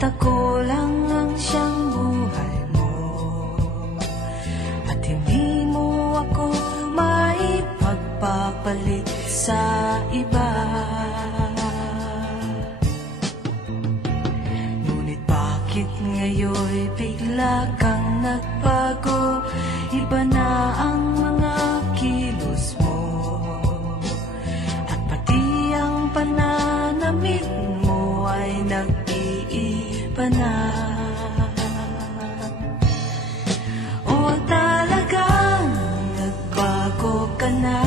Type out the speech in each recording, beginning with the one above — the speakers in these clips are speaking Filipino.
ako lang ang siyang buhay mo, at hindi mo ako maipagpapalit sa iba. Ngunit bakit ngayon'y bigla kang nagbago? Iba na ang mga kilos mo, at pati ang pananamit mo ay nag-iiba na. O talagang nagbago ka na,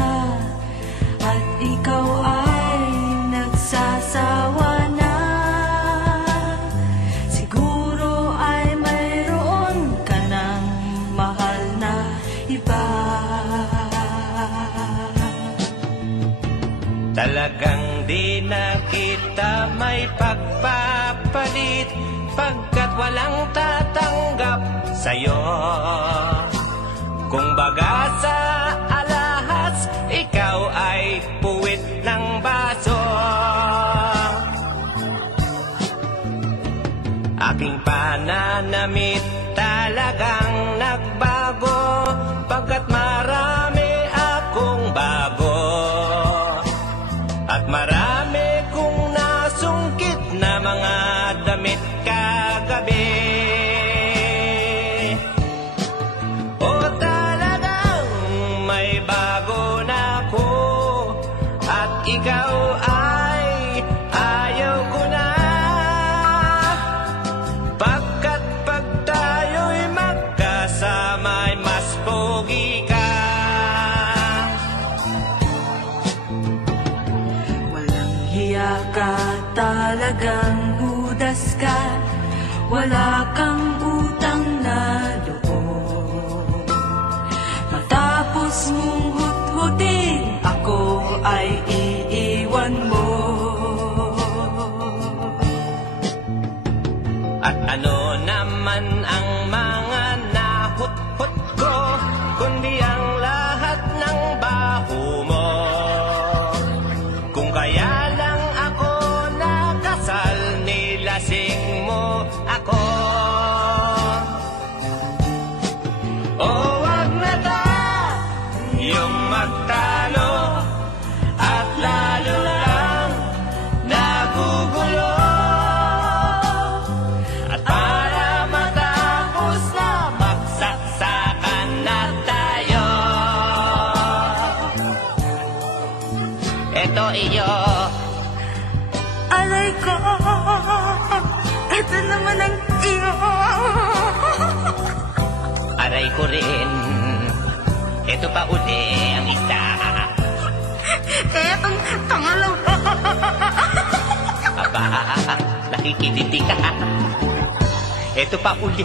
at ikaw ay nagsasawa na. Siguro ay mayroon ka ng mahal na iba. Talagang di na kita may pagpapalit, pagkat walang tatanggap sa'yo. Kung baga sa alahas, ikaw ay puwit ng baso. Aking pananamit talagang nagbago, pagkat marami akong bago, at marami kong nasungkit na mga damit kagabi. O talagang may bago na ako, at ikaw ay ayaw ko na, pagkat pag tayo'y magkasama'y mas pogi ka. Walang hiya ka, talagang hudas ka, wala kang utang na loob. Matapos mong hut-hutin, ako ay iiwan mo. At ano naman ang mga nahut-hut ko, kundi ang lahat ng baho mo. Kung kaya lang ako nakasal, nilasing mo ako. O wag na tayong magtalo, at lalo lang nagugulo. At para matapos na, magsaksakan na tayo. Eto iyo, Aray ko, ito naman ang iyo. aray ko rin. Eto pa uli ang isa. Etong pangalawa. Aba, nakikititi ka. Eto pa uli.